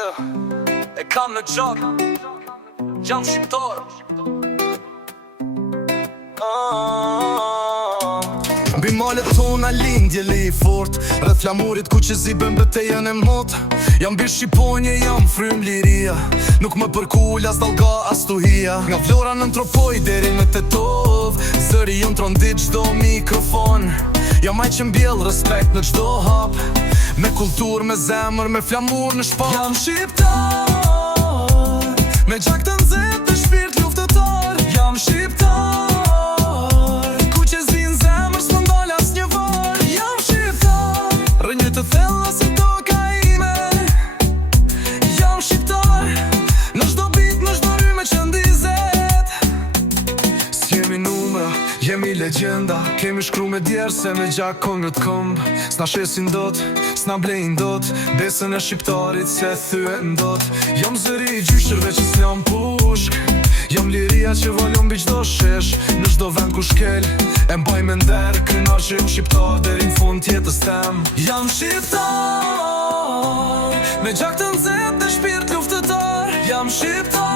E kam në gjak, jam shqiptar. Mbi malet tona lindje li i fort, rreth flamurit ku që zi bën betejën e mot. Jam bir Shqiponje, jam frym liria, nuk më përkull as dalga as tuhia. Nga Vlora në Tropoj deri në Tetov, zëri jon trondit çdo mikrofon. Jam aj që mbjell respekt në çdo hap, me kultur, me zemër, me flamur në shpat. Jam shqiptar, me gjak të nxehtë dhe shpirt luftëtar. Jam shqiptar, ku që zin zemër s'më ndal asnjë var. Jam shqiptar, rrënjë të thella si toka ime. Jam shqiptar, në çdo bit, në çdo rymë që ndizet. S'jemi numra, jemi legjenda, kemi shkru me djerë se me gjak kongët këmb. S'na shesin dot, s'na blejnë dot, besën e shqiptarit se thyen dot. Jam zëri i gjyshërve që s'jam pushk, jam liria që volon mbi çdo shesh. Në çdo vend ku shkel, e mbaj me nder, krynar që jam shqiptar deri në fund tjetës tem. Jam shqiptar, me gjak të nxehtë dhe shpirt luftëtar. Jam shqiptar.